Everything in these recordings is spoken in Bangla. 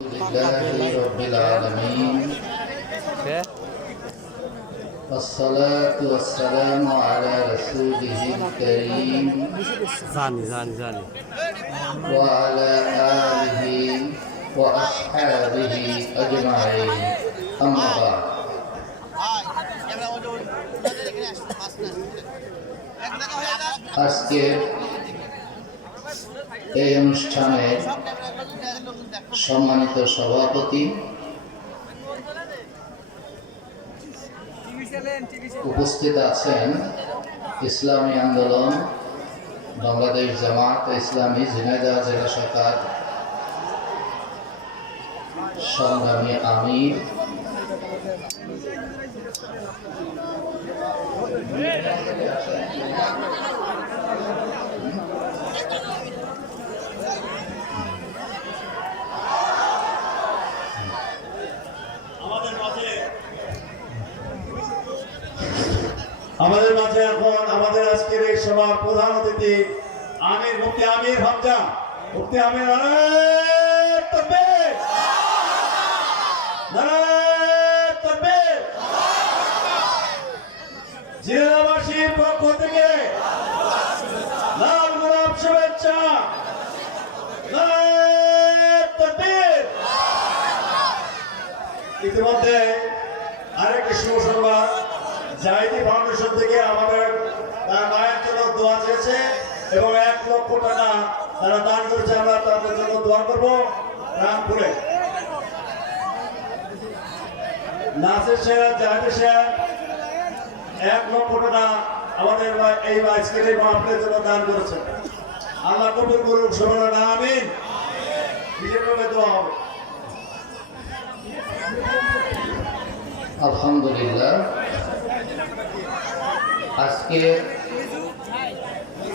لله رب العالمين والصلاة والسلام على رسوله الكريم وعلى آله وأصحابه أجمعين أما بعد আজকে এই অনুষ্ঠানের সম্মানিত সভাপতি, উপস্থিত আছেন ইসলামী আন্দোলন বাংলাদেশ জামাত ইসলামী ঝিনাইদহ জেলা শাখার সংগ্রামী আমির আমাদের মাঝে এখন আমাদের আজকের এই সভার প্রধান অতিথি আমির মুফতি আমির হামজা মুফতি আমির জেলাবাসীর পক্ষ থেকে লাল গোলাপ শুভেচ্ছা। ইতিমধ্যে আরেকটি শুভ সংবাদ, জাহিদি ফাউন্ডেশন থেকে আমাদের তার মায়ের জন্য দোয়া চেয়েছে এবং 1 লক্ষ টাকা তারা দান করেছে। আমরা তাদের জন্য দোয়া করবো। রামপুরে নাসির সাহেব, জাহিদি সাহেব 1 লক্ষ টাকা আমাদের এই আজকের এই মাহফিলের জন্য দান করেছেন। আল্লাহ কবুল করুক। সবাই আমিন। বিশেষভাবে দোয়া হবে। আলহামদুলিল্লাহ, আজকে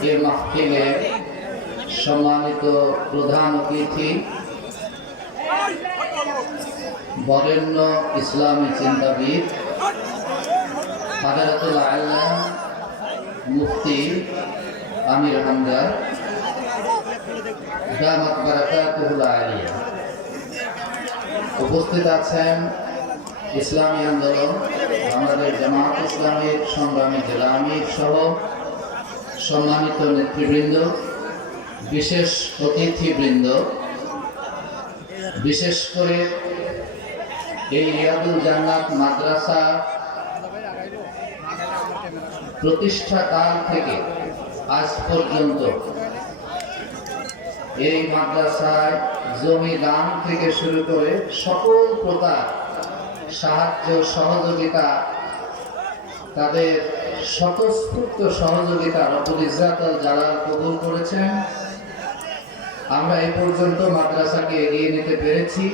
এই মাহফিলে সম্মানিত প্রধান অতিথি, বরেণ্য ইসলামী চিন্তাবিদ হাজরাতুল আল্লাহ মুফতি আমির হামজা দামাত বারাকাতুহুল আলিয়া, উপস্থিত আছেন ইসলামী আন্দোলন বাংলাদেশ জামাত ইসলামীর সংগ্রামী জেলা আমির সহ সম্মানিত নেতৃবৃন্দ, বিশেষ অতিথিবৃন্দ, বিশেষ করে এই রিয়াদুল জান্নাত মাদ্রাসা প্রতিষ্ঠাকাল থেকে আজ পর্যন্ত এই মাদ্রাসায় জমি দান থেকে শুরু করে সকল প্রকার সাহায্য সহযোগিতা, তাদের স্বতঃস্ফূর্ত সহযোগিতা রব্বুল ইজ্জাত আল জালাল কবুল করেছেন। আমরা এই পর্যন্ত মাদ্রাসাকে এগিয়ে নিতে পেরেছি।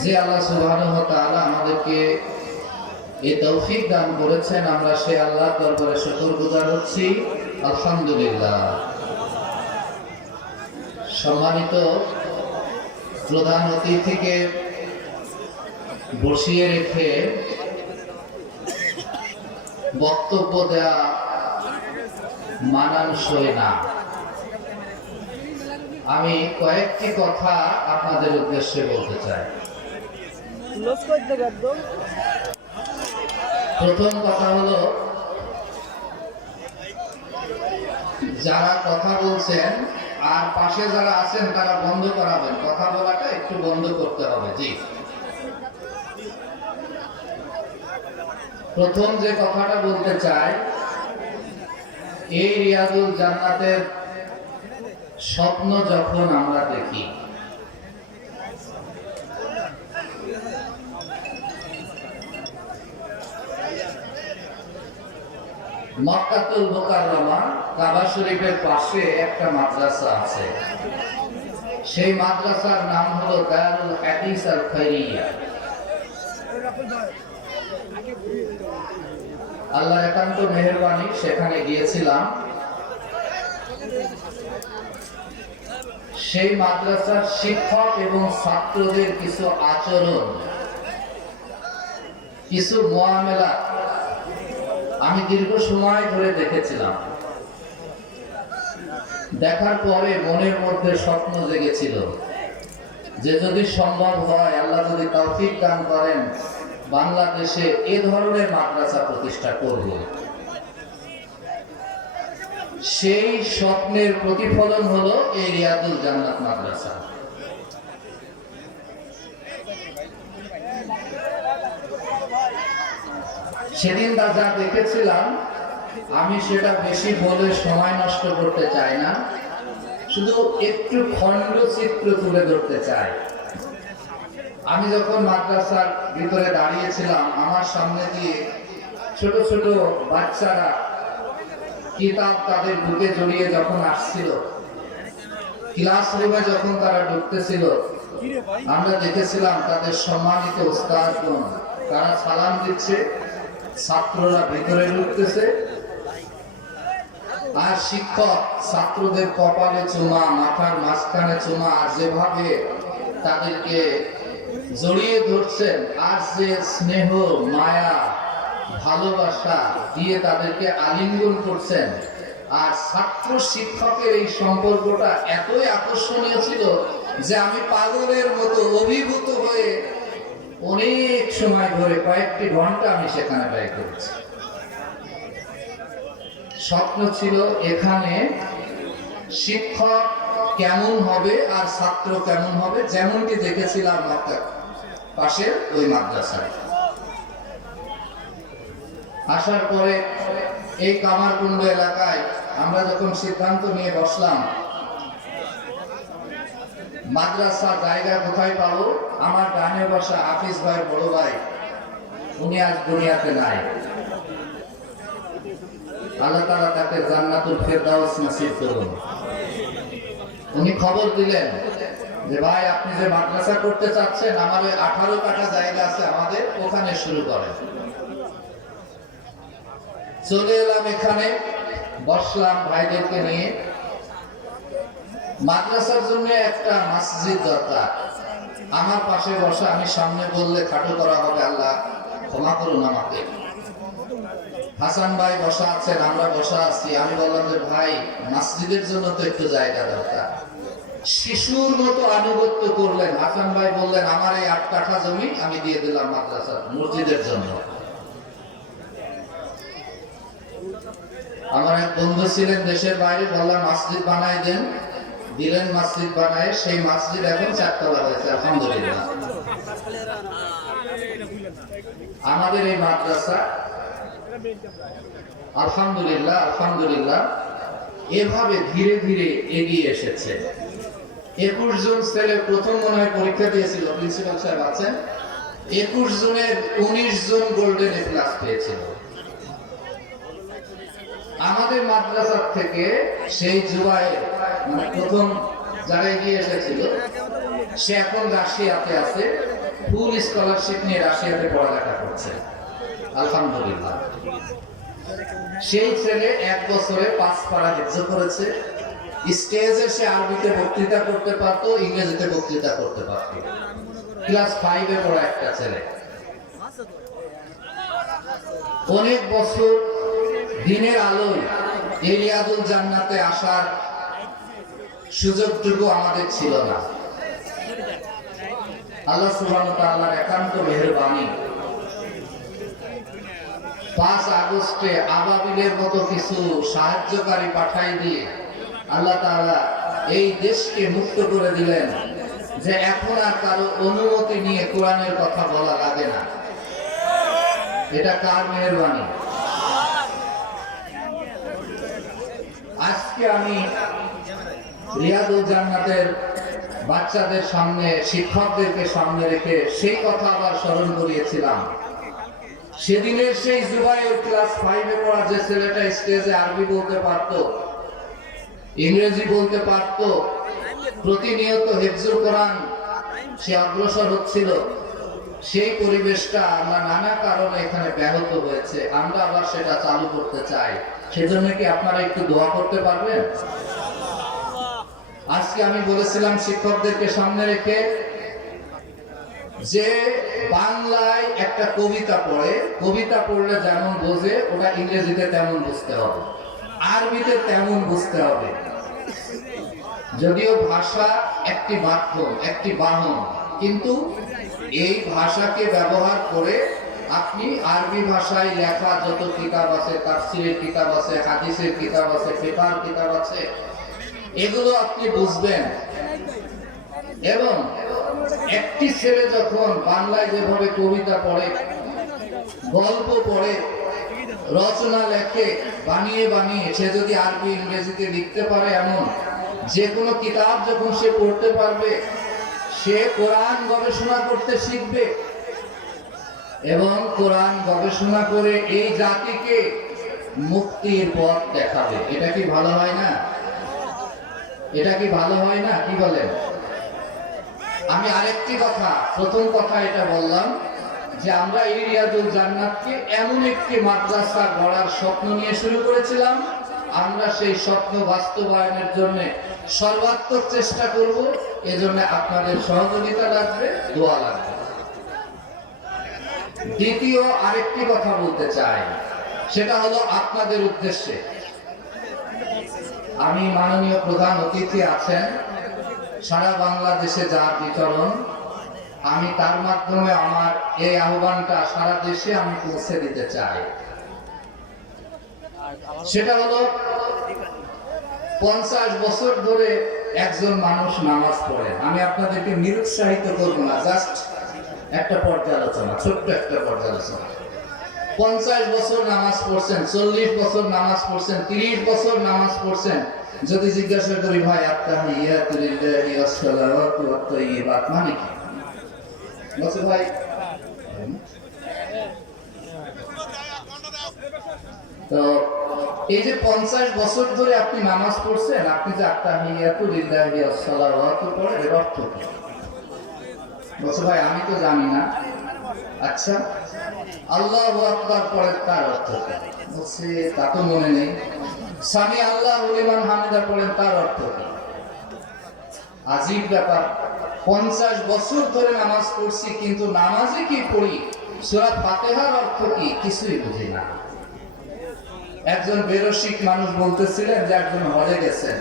যে আল্লাহ সুবহানাহু ওয়া তাআলা আমাদেরকে এই তৌফিক দান করেছেন, আমরা সেই আল্লাহর দরবারে শুকরগুজার হচ্ছি। আলহামদুলিল্লাহ। সম্মানিত প্রধান অতিথিকে বসিয়ে রেখে বক্তব্য দেয়া মানানসই না। আমি কয়েকটি কথা আপনাদের উদ্দেশ্যে বলতে চাই। প্রথম কথা হলো, যারা কথা বলছেন আর পাশে যারা আছেন তারা বন্ধ করাবেন, কথা বলাটা একটু বন্ধ করতে হবে। জি, প্রথম যে কথাটা বলতে চাই, এই রিয়াদুল জান্নাতের স্বপ্ন যখন আমরা দেখি, মক্কাতুল মুকাররমা কাবা শরীফের পাশে একটা মাদ্রাসা আছে। সেই মাদ্রাসার নাম হলো দারুল হাদিস আল খায়রিয়া। আল্লাহর একান্ত মেহেরবানি, সেখানে গিয়েছিলাম। সেই মাদ্রাসার শিক্ষক এবং ছাত্রদের কিছু আচরণ, কিছু মুআমালা আমি দীর্ঘ সময় ধরে দেখেছিলাম। দেখার পরে মনের মধ্যে স্বপ্ন জেগেছিল যে যদি সম্ভব হয়, আল্লাহ যদি তৌফিক দান করেন, বাংলাদেশে এ ধরনের মাদ্রাসা প্রতিষ্ঠা করব। সেই স্বপ্নের প্রতিফলন হলো এই রিয়াদুল জান্নাত মাদ্রাসা। সেদিন যা দেখেছিলাম, আমি সেটা বেশি বলে সময় নষ্ট করতে চাই না, শুধু একটু খণ্ডচিত্র তুলে ধরতে চাই। আমি যখন মাদ্রাসার ভিতরে দাঁড়িয়েছিলাম, আমার সামনে দিয়ে ছোট ছোট বাচ্চারা কিতাব তাদের বুকে জড়িয়ে যখন আসছিল, ক্লাসরুমে যখন তারা ঢুকতেছিল, আমরা দেখেছিলাম তাদের সম্মানিত ওস্তাদগণ তারা সালাম দিচ্ছে, ছাত্ররা ভিতরে ঢুকতেছে, আর শিক্ষক ছাত্রদের কপালে চুমা, মাথার মাঝখানে চুমা, আর যেভাবে তাদেরকে জড়িয়ে ধরছেন, আর যে স্নেহ মায়া ভালোবাসা দিয়ে তাদেরকে আলিঙ্গন করছেন, আর ছাত্র শিক্ষকের এই সম্পর্কটা এতই আকর্ষণীয় ছিল যে আমি পাগলের মতো অভিভূত হয়ে অনেক সময় ধরে কয়েকটি ঘন্টা আমি সেখানে ব্যয় করেছি। স্বপ্ন ছিল এখানে শিক্ষক কেমন হবে আর ছাত্র কেমন হবে, যেমনটি দেখেছিলাম মক্কার পাশের ওই মাদ্রাসায়। আসার পরে এই কামারকুণ্ড এলাকায় আমরা যখন সিদ্ধান্ত নিয়ে বসলাম মাদ্রাসা জায়গা কোথায় পাবো, আমার ডানে বসা হাফিজ ভাইয়ের বড় ভাই, উনি আজ দুনিয়াতে নাই। আল্লাহ তাআলা তাকে জান্নাতুল ফেরদাউস নসিব করুন। উনি খবর দিলেন যে ভাই, আপনি যে মাদ্রাসা করতে চাচ্ছেন, আমার 18 কাঠা জায়গা আছে আমাদের, ওখানে শুরু করেন। চলে এলাম এখানে, বসলাম ভাইদেরকে নিয়ে। মাদ্রাসার জন্য একটা মসজিদ দরকার। আমার পাশে বসা, আমি সামনে বললে খাটো করা হবে, আল্লাহ ক্ষমা করুন আমাকে। হাসান ভাই বসা আছেন, আমরা বসা আছি। আমি বললাম যে ভাই, মসজিদের জন্য তো একটু জায়গা দরকার। শিশুর মতো আনুগত্য করলেন। হাসান ভাই বললেন, আমার এই 8 কাঠা জমি আমি দিয়ে দিলাম মাদ্রাসা মসজিদের জন্য। আমার এক বন্ধু ছিলেন দেশের বাইরে, বললাম মসজিদ বানাই দেন, দিলেন মসজিদ বানায়। সেই মসজিদ এখন 4 তলা হয়েছে, আলহামদুলিল্লাহ। আমাদের এই মাদ্রাসা আলহামদুলিল্লাহ আলহামদুলিল্লাহ এভাবে ধীরে ধীরে এগিয়ে এসেছে। 21 জন ছেলে প্রথম মনে হয় পরীক্ষা দিয়েছিল, প্রিন্সিপাল সাহেব আছেন। 21 জনের 19 জন গোল্ডেন এ প্লাস পেয়েছিল। আমাদের মাদ্রাসা থেকে সেই জুবাইর, মানে প্রথম যারা এগিয়ে এসেছিল, সে এখন রাশিয়াতে আছে, ফুল স্কলারশিপ নিয়ে রাশিয়াতে পড়ালেখা করছে, আলহামদুলিল্লাহ। সেই ছেলে 1 বছরে 5 পারা হিফজ করেছে। স্টেজে সে আরবিতে বক্তৃতা করতে পারতো, ইংরেজিতে বক্তৃতা করতে পারতো। ক্লাস 5 এ পড়া একটা ছেলে। অনেক বছর দিনের আলোয় এই রিয়াদুল জান্নাতে আসার সুযোগটুকু আমাদের ছিল না। আল্লাহ সুবহানাহু ওয়া তাআলার একান্ত মেহেরবানি, 5 আগস্টে আবাবিলের মতো কিছু সাহায্যকারী পাঠাই দিয়ে আল্লাহ তাআলা এই দেশকে মুক্ত করে দিলেন যে এখন আর কারো অনুমতি নিয়ে কোরআনের কথা বলা লাগে না। এটা কার মেহেরবানি? আজকে আমি রিয়াদুল জান্নাতের বাচ্চাদের সামনে, শিক্ষকদেরকে সামনে রেখে সেই কথা আবার স্মরণ করিয়েছিলাম। সেদিনের সেই জুবাইর ক্লাস 5 এ পড়া যে ছেলেটা স্টেজে আরবি বলতে পারতো, ইংরেজি বলতে পারতো, প্রতিনিয়ত হিফজুল কোরআন সে অগ্রসর হচ্ছিল, সেই পরিবেশটা আমরা নানা কারণে এখানে ব্যাহত হয়েছে। আমরা আবার সেটা চালু করতে চাই। সেজন্য কি আপনারা একটু দোয়া করতে পারবেন? আজকে আমি বলেছিলাম শিক্ষকদেরকে সামনে রেখে যে বাংলায় একটা কবিতা পড়ে, কবিতা পড়লে যেমন বোঝে ওটা ইংরেজিতে তেমন বুঝতে হবে, আরবিতে তেমন বুঝতে হবে। যদিও ভাষা একটি মাধ্যম, একটি বাহন, কিন্তু এই ভাষাকে ব্যবহার করে আপনি আরবি ভাষায় লেখা যত কিতাব আছে, তাফসীরের কিতাব আছে, হাদিসের কিতাব আছে, ফিকহের কিতাব আছে, এগুলো আপনি বুঝবেন। এবং একটি ছেলে যখন বাংলায় যেভাবে কবিতা পড়ে, গল্প পড়ে, রচনা লেখে, বানিয়ে বানিয়ে, সে যদি আরবি ইংরেজিতে লিখতে পারে, এমন যে কোনো কিতাব যখন সে পড়তে পারবে, সে কোরআন গবেষণা করতে শিখবে এবং কোরআন গবেষণা করে এই জাতিকে মুক্তির পথ দেখাবে। এটা কি ভালো হয় না? এটা কি ভালো হয় না? কি বলেন? আমি আরেকটি কথা, প্রথম কথা এটা বললাম যে আমরা এই রিয়াদুল জান্নাতকে এমন একটি মাদ্রাসা গড়ার স্বপ্ন নিয়ে শুরু করেছিলাম। আমরা সেই স্বপ্ন বাস্তবায়নের জন্য সর্বাত্মক চেষ্টা করব। এজন্য আপনাদের সহযোগিতা লাগবে, দোয়া লাগবে। দ্বিতীয় আরেকটি কথা বলতে চাই, সেটা হলো আপনাদের উদ্দেশ্যে। আমি মাননীয় প্রধান অতিথি আছেন, সারা বাংলাদেশে যার বিচরণ, আমি তার মাধ্যমে আমার এই আহ্বানটা সারা দেশে আমি পৌঁছে দিতে চাই। সেটা হলো 50 বছর ধরে একজন মানুষ নামাজ পড়েন। আমি আপনাদেরকে নিরুৎসাহিত করব না, জাস্ট একটা পর্যালোচনা, ছোট্ট একটা পর্যালোচনা। 50 বছর নামাজ পড়ছেন, 40 বছর নামাজ পড়ছেন, 30 বছর নামাজ পড়ছেন। যদি জিজ্ঞাসা করি ভাই আত্তাহিয়াতু লিল্লাহি ওয়াস সালাওয়াতু ওয়াত তাইয়্যিবাত মানে কি? বলছে ভাই তো এই যে 50 বছর ধরে আপনি নামাজ পড়ছেন, আপনি যে আত্তাহিয়াতু লিল্লাহি ওয়াস সালাওয়াতু পড়েন, এর অর্থ কি? বলছে ভাই আমি তো জানি না। আচ্ছা, আল্লাহু আকবার পড়েন, তার অর্থ কি? বলছে তা তো মনে নেই। সামি আল্লাহু লিমান হামিদা পড়েন, তার অর্থ কি? আজীব ব্যাপার। 50 বছর ধরে নামাজ পড়ছি, কিন্তু নামাজে কি পড়ি, সূরা ফাতিহার অর্থ কি, কিছুই বুঝি না। একজন বেরসিক মানুষ বলতেছিলেন যে একজন হজে গেছেন,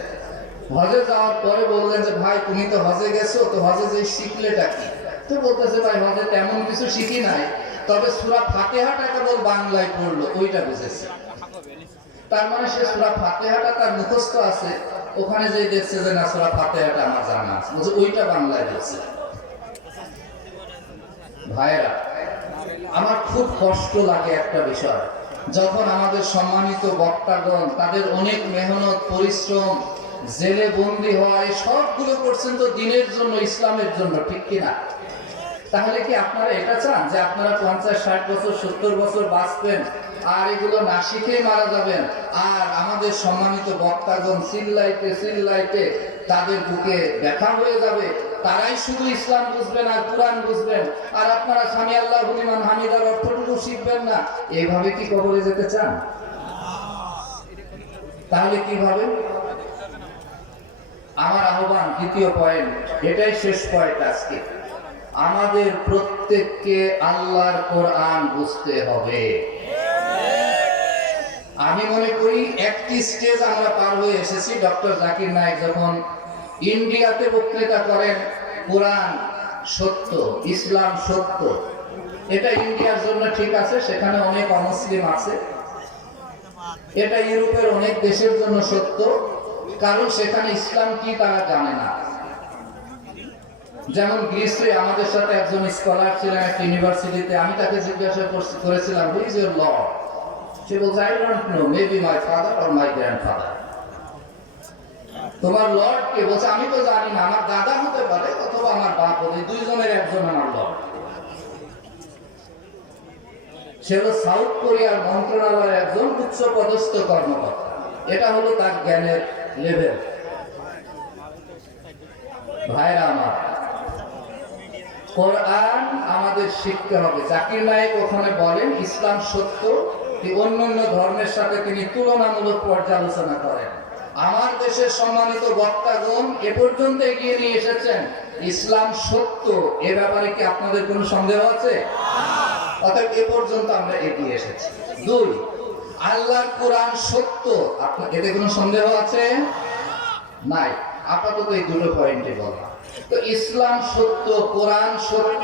হজে যাওয়ার পরে বললেন যে ভাই তুমি তো হজে গেছো, তো হজে যে শিখলেটা কি? তো বলতেছে ভাই হজে তেমন কিছু শিখি নাই, তবে সূরা ফাতিহাটা কেবল বাংলায় পড়লো, ওইটা বুঝেছি। তার মানে সে সূরা ফাতিহাটা তার মুখস্থ আছে, ওখানে যে দেখছে যে না সূরা ফাতিহাটা আমার জানা আছে, বলছে ওইটা বাংলায় দেখছে। ভাইরা আমার খুব কষ্ট লাগে একটা বিষয়, যখন আমাদের সম্মানিত বক্তাগণ তাদের অনেক মেহনত পরিশ্রম, জেলে বন্দী হয়, সবগুলো করছেন তো দিনের জন্য, ইসলামের জন্য, ঠিক কিনা? তাহলে কি আপনারা এটা চান যে আপনারা 50, 60 বছর, 70 বছর বাঁচবেন আর এগুলো না শিখেই মারা যাবেন, আর আমাদের সম্মানিত বক্তাগণ চিল্লাইতে চিল্লাইতে তাদের বুকে ব্যথা হয়ে যাবে, তারাই শুধু ইসলাম বুঝবেন আর কুরআন বুঝবেন, আর আপনারা সামি আল্লাহু লিমান হামিদার অর্থটুকু শিখবেন না? এইভাবে কি কবরে যেতে চান? তাহলে কিভাবে? আমার আহ্বান, দ্বিতীয় পয়েন্ট, এটাই শেষ পয়েন্ট আজকে, আমাদের প্রত্যেককে আল্লাহর কোরআন বুঝতে হবে। আমি মনে করি একটি স্টেজ আমরা পার হয়ে এসেছি। ডক্টর জাকির নায়েক যখন ইন্ডিয়াতে বক্তৃতা করেন, কোরআন সত্য, ইসলাম সত্য, এটা ইন্ডিয়ার জন্য ঠিক আছে, সেখানে অনেক অমুসলিম আছে। এটা ইউরোপের অনেক দেশের জন্য সত্য, কারণ সেখানে ইসলাম কি তারা জানে না। যেমন গ্রিসে আমাদের সাথে একজন স্কলার ছিলেন একটা ইউনিভার্সিটিতে, আমি তাকে জিজ্ঞাসা করেছিলাম হু ইজ ইউর লর্ড? সে বলছে I don't know, maybe my father or my grandfather. তোমার লর্ড কে? বলছে আমি তো জানি না, আমার দাদা হতে পারে অথবা আমার বাপ হতে, দুইজনের একজন আমার লর্ড। সে হলো সাউথ কোরিয়ার মন্ত্রণালয়ের একজন উচ্চ পদস্থ কর্মকর্তা। এটা হলো তার জ্ঞানের লেভেল। ভাইরা আমার, কোরআন আমাদের শিখতে হবে। জাকির নায়েক ওখানে বলেন ইসলাম সত্য, অন্য অন্য ধর্মের সাথে তিনি তুলনামূলক পর্যালোচনা করেন। আমার দেশের সম্মানিত বক্তাগণ এ পর্যন্ত এগিয়ে নিয়ে এসেছেন ইসলাম সত্য, এ ব্যাপারে কি আপনাদের কোনো সন্দেহ আছে? অতএব এ পর্যন্ত আমরা এগিয়ে এসেছি। 2, আল্লাহর কোরআন সত্য, আপনার এতে কোনো সন্দেহ আছে? নাই। আপাতত এই দুটো পয়েন্টে বলা। তো ইসলাম সত্য, কোরআন সত্য,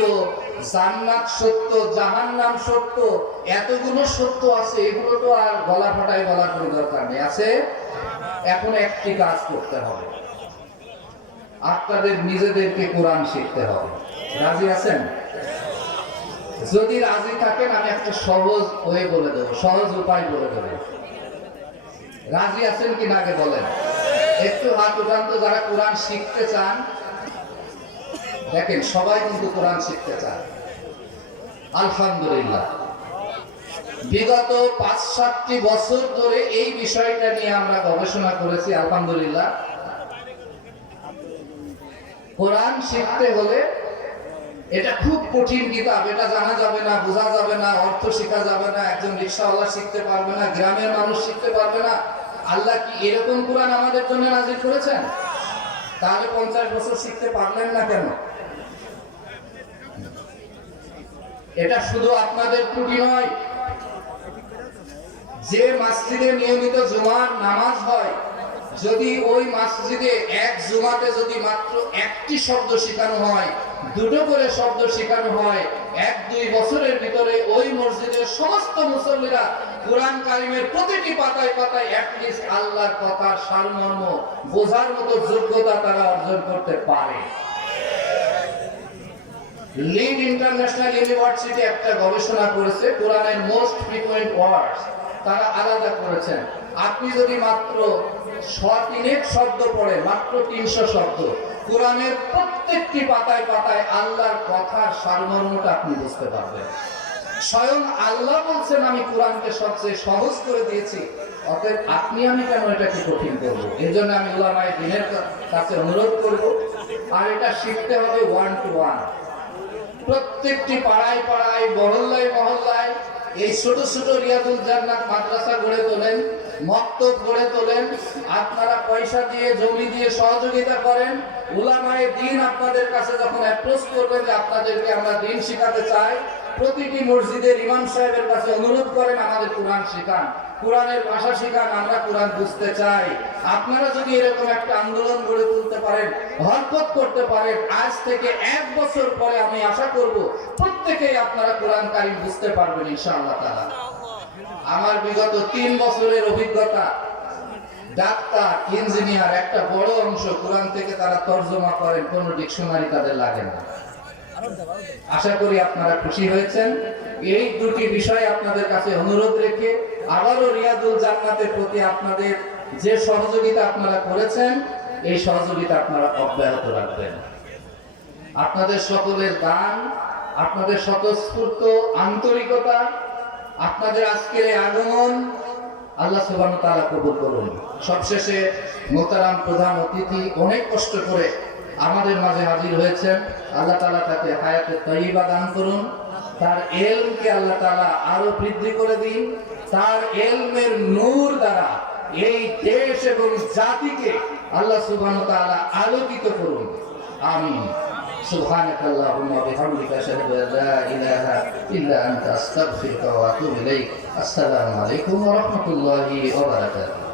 জান্নাত সত্য, জাহান্নাম সত্য, এতগুলো সত্য আছে, এগুলো তো আর গলা ফাটায় বলার কোনো দরকার নেই। আছে, এখন একটি কাজ করতে হবে, আপনাদের নিজেদেরকে কোরআন শিখতে হবে। রাজি আছেন? যদি রাজি থাকেন আমি একটা সহজ ওয়ে বলে দেবো, সহজ উপায় বলে দেবো। রাজি আছেন কিনা আগে বলেন, একটু হাত উঠান তো যারা কোরআন শিখতে চান। দেখেন সবাই কিন্তু কোরআন শিখতে চান, আলহামদুলিল্লাহ। বিগত ৫-৭টি বছর ধরে এই বিষয়টা নিয়ে আমরা গবেষণা করেছি, আলহামদুলিল্লাহ। কোরআন শিখতে হলে এটা খুব কঠিন কিতাব, এটা জানা যাবে না, বোঝা যাবে না, অর্থ শেখা যাবে না, একজন রিকশাওয়ালা শিখতে পারবে না, গ্রামের মানুষ শিখতে পারবে না। আল্লাহ কি এরকম কোরআন আমাদের জন্য নাজিল করেছেন? তাহলে 50 বছর শিখতে পারলেন না কেন? এটা শুধু আপনাদের ত্রুটি নয়, যে মসজিদে নিয়মিত জুমার নামাজ হয়, যদি ওই মসজিদে এক জুমাতে যদি মাত্র একটি শব্দ শেখানো হয়, দুটো করে শব্দ শেখানো হয়, 1-2 বছরের ভিতরে ওই মসজিদের সমস্ত মুসল্লিরা কোরআন কারিমের প্রতিটি পাতায় পাতায় অ্যাটলিস্ট আল্লাহর কথার সারমর্ম বোঝার মতো যোগ্যতা তারা অর্জন করতে পারে। লিড ইন্টারন্যাশনাল ইউনিভার্সিটি একটা গবেষণা করেছে, কোরআনের মোস্ট ফ্রিকোয়েন্ট ওয়ার্ডস তারা আলাদা করেছেন। আপনি যদি মাত্র 3 শব্দ পড়ে, মাত্র 300 শব্দ, কোরআনের প্রত্যেকটি পাতায় পাতায় আল্লাহর কথার সারমর্মটা আপনি বুঝতে পারবেন। স্বয়ং আল্লাহ বলছেন আমি কোরআনকে সবচেয়ে সহজ করে দিয়েছি, অতএব আপনি আমি কেন এটাকে কঠিন করবো? এর জন্য আমি উলামায়ে দ্বীনের কাছে অনুরোধ করব, আর এটা শিখতে হবে 1 to 1। প্রত্যেকটি পাড়ায় পাড়ায়, মহল্লায় মহল্লায় এই ছোট ছোট রিয়াদুল জান্নাত মাদ্রাসা গড়ে তোলেন, মক্তব গড়ে তোলেন। আপনারা পয়সা দিয়ে, জমি দিয়ে সহযোগিতা করেন। উলামায়ে দ্বীন আপনাদের কাছে যখন অ্যাপ্রোচ করবেন যে আপনাদেরকে আমরা দ্বীন শেখাতে চাই, প্রতিটি মসজিদের ইমাম সাহেবের কাছে অনুরোধ করেন আমাদের কোরআন শেখান, কোরআনের ভাষা শেখান, আমরা কোরআন বুঝতে চাই। আপনারা যদি এরকম একটা আন্দোলন গড়ে তুলতে পারেন, হরকত করতে পারেন, আজ থেকে 1 বছর পরে আমি আশা করব প্রত্যেকেই আপনারা কোরআন কারীম বুঝতে পারবেন ইনশাআল্লাহ তাআলা। আমার বিগত 3 বছরের অভিজ্ঞতা, ডাক্তার, ইঞ্জিনিয়ার একটা বড় অংশ কোরআন থেকে তারা তরজমা করেন, কোনো ডিকশনারি তাদের লাগে না। আশা করি আপনারা খুশি হয়েছেন। এই দুটি বিষয় আপনাদের কাছে অনুরোধ রেখে আবারও রিয়াদুল জান্নাতের প্রতি আপনাদের যে সহযোগিতা আপনারা করেছেন, এই সহযোগিতা আপনারা অব্যাহত রাখবেন। আপনাদের সকলের দান, আপনাদের স্বতঃস্ফূর্ত আন্তরিকতা, আপনাদের আজকের এই আগমন আল্লাহ সুবহানাহু ওয়া তাআলা কবুল করুন। সবশেষে মোহতারাম প্রধান অতিথি অনেক কষ্ট করে আমাদের মাঝে হাজির হয়েছেন, আল্লাহ তাআলা তাকে হায়াতে তাইয়্যিবা দান করুন, তার ইলমকে আল্লাহ তাআলা আরো বৃদ্ধি করে দিন, তার ইলমের নূর দ্বারা এই দেশ এবং জাতিকে আল্লাহ সুবহানাহু ওয়া তাআলা আলোকিত করুন। আমিন। সুবহানাকাল্লাহুম্মা ওয়া বিহামদিকা আশহাদু আল লা ইলাহা ইল্লা আনতা আস্তাগফিরুকা ওয়া আতুবু ইলাইক। আসসালামু আলাইকুম ওয়া রাহমাতুল্লাহি ওয়া বারাকাতুহু।